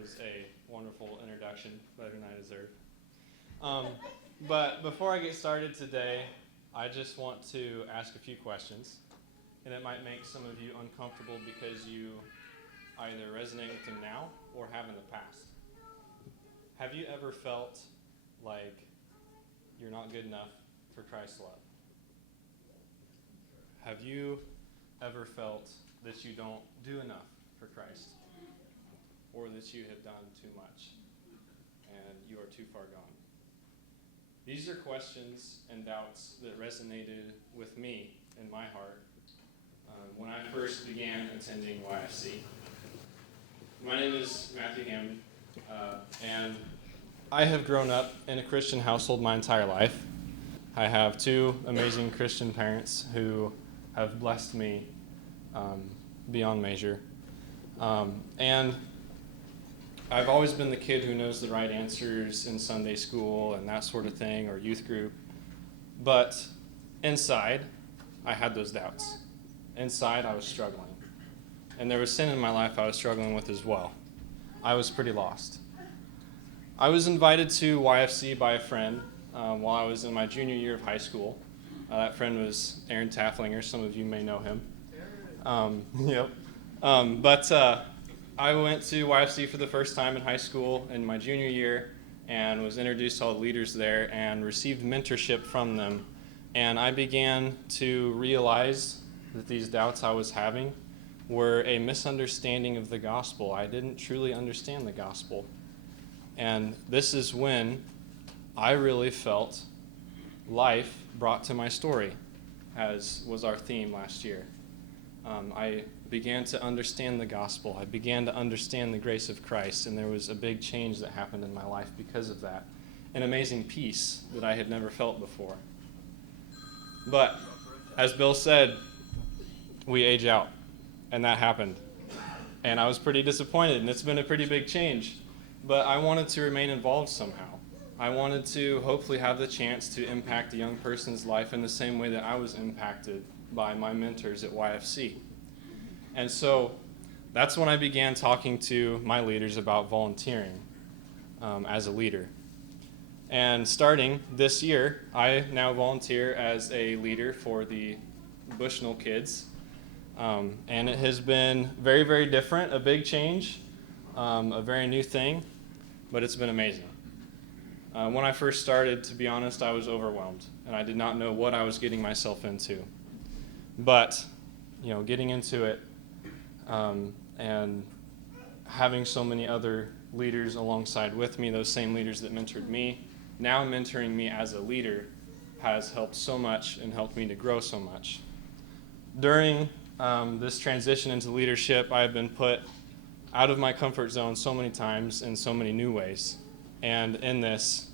was a wonderful introduction, better than I deserve. But before I get started today, I just want to ask a few questions. And it might make some of you uncomfortable because you either resonate with them now or have in the past. Have you ever felt like you're not good enough for Christ's love? Have you ever felt that you don't do enough for Christ? Or that you have done too much and you are too far gone? These are questions and doubts that resonated with me in my heart when I first began attending YFC. My name is Matthew Hammond, and I have grown up in a Christian household my entire life. I have two amazing Christian parents who have blessed me beyond measure. And I've always been the kid who knows the right answers in Sunday school and that sort of thing, or youth group. But inside, I had those doubts. Inside, I was struggling. And there was sin in my life I was struggling with as well. I was pretty lost. I was invited to YFC by a friend while I was in my junior year of high school. That friend was Aaron Tafflinger. Some of you may know him. Yep. But I went to YFC for the first time in high school in my junior year and was introduced to all the leaders there and received mentorship from them. And I began to realize that these doubts I was having were a misunderstanding of the gospel. I didn't truly understand the gospel. And this is when I really felt life brought to my story, as was our theme last year. I began to understand the gospel. I began to understand the grace of Christ, and there was a big change that happened in my life because of that. An amazing peace that I had never felt before. But, as Bill said, we age out, and that happened. And I was pretty disappointed, and it's been a pretty big change. But I wanted to remain involved somehow. I wanted to hopefully have the chance to impact a young person's life in the same way that I was impacted by my mentors at YFC. And so that's when I began talking to my leaders about volunteering as a leader. And starting this year, I now volunteer as a leader for the Bushnell kids. And it has been very, very different, a big change, a very new thing, but it's been amazing. When I first started, to be honest, I was overwhelmed, and I did not know what I was getting myself into. But, getting into it and having so many other leaders alongside with me, those same leaders that mentored me, now mentoring me as a leader has helped so much and helped me to grow so much. During this transition into leadership, I have been put out of my comfort zone so many times in so many new ways. And in this,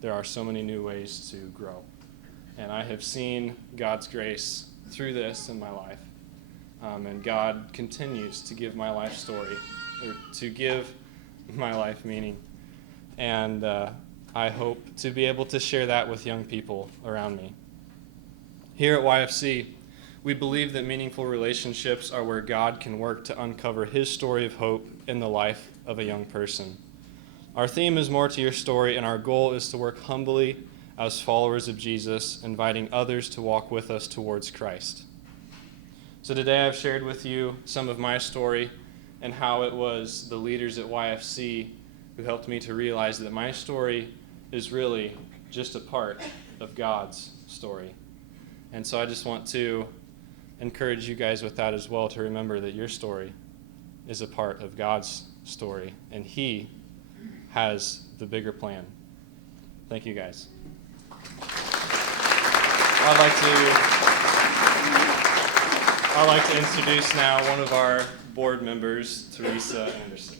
there are so many new ways to grow. And I have seen God's grace through this in my life. And God continues to give my life story, or to give my life meaning. And I hope to be able to share that with young people around me. Here at YFC, we believe that meaningful relationships are where God can work to uncover His story of hope in the life of a young person. Our theme is More to Your Story, and our goal is to work humbly as followers of Jesus, inviting others to walk with us towards Christ. So today I've shared with you some of my story and how it was the leaders at YFC who helped me to realize that my story is really just a part of God's story. And so I just want to encourage you guys with that as well, to remember that your story is a part of God's story, and He has the bigger plan. Thank you, guys. I'd like to introduce now one of our board members, Teresa Anderson.